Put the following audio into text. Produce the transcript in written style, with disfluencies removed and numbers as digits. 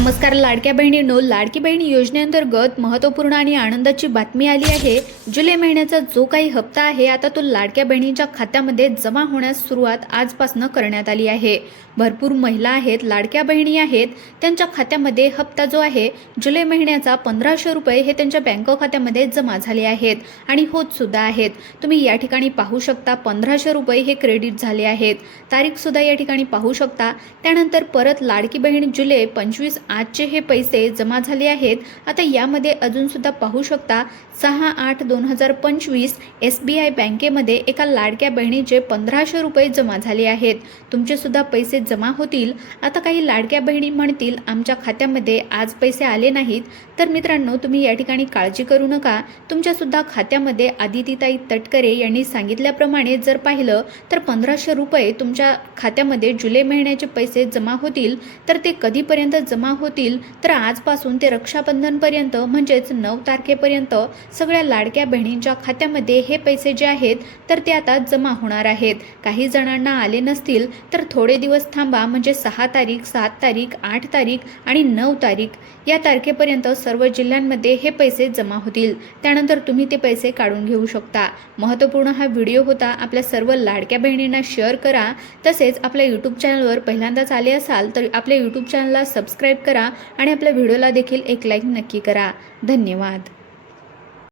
नमस्कार लाडक्या बहिणींनो, लाडकी बहीण योजनेअंतर्गत महत्त्वपूर्ण आणि आनंदाची बातमी आली आहे। जुलै महिन्याचा जो काही हप्ता आहे आता तो लाडक्या बहिणींच्या खात्यामध्ये जमा होण्यास सुरुवात आजपासून करण्यात आली आहे। भरपूर महिला आहेत, लाडक्या बहिणी आहेत, त्यांच्या खात्यामध्ये हप्ता जो आहे जुलै महिन्याचा 1500 रुपये हे त्यांच्या बँक खात्यामध्ये जमा झाले आहेत आणि होत सुद्धा आहेत। तुम्ही या ठिकाणी पाहू शकता 1500 रुपये हे क्रेडिट झाले आहेत। तारीख सुद्धा या ठिकाणी पाहू शकता। त्यानंतर परत लाडकी बहीण जुलै 25 आजचे हे पैसे जमा झाले आहेत। आता यामध्ये अजून सुद्धा पाहू शकता 6/8/2025 SBI बँकेमध्ये एका लाडक्या बहिणीचे 1500 रुपये जमा झाले आहेत। तुमचे सुद्धा पैसे जमा होतील। आता काही लाडक्या बहिणी म्हणतील आमच्या खात्यामध्ये आज पैसे आले नाहीत, तर मित्रांनो तुम्ही या ठिकाणी काळजी करू नका। तुमच्या सुद्धा खात्यामध्ये आदितीताई तटकरे यांनी सांगितल्याप्रमाणे जर पाहिलं तर 1500 रुपये तुमच्या खात्यामध्ये जुलै महिन्याचे पैसे जमा होतील। तर ते कधीपर्यंत जमा होतील तर आजपासून ते रक्षाबंधनपर्यंत म्हणजेच 9 तारखेपर्यंत सगळ्या लाडक्या बहिणींच्या खात्यामध्ये हे पैसे जे आहेत तर ते आता जमा होणार आहेत। काही जणांना आले नसतील तर थोडे दिवस थांबा, म्हणजे 6 तारीख, 7 तारीख, 8 तारीख आणि 9 तारीख या तारखेपर्यंत सर्व जिल्ह्यांमध्ये हे पैसे जमा होतील। त्यानंतर तुम्ही ते पैसे काढून घेऊ शकता। महत्त्वपूर्ण हा व्हिडिओ होता। आपल्या सर्व लाडक्या बहिणींना शेअर करा। तसेच आपल्या यूट्यूब चॅनलवर पहिल्यांदाच आले असाल तर आपल्या यूट्यूब चॅनलला सबस्क्राईब करा आणि आपल्या व्हिडिओला देखील एक लाईक नक्की करा। धन्यवाद।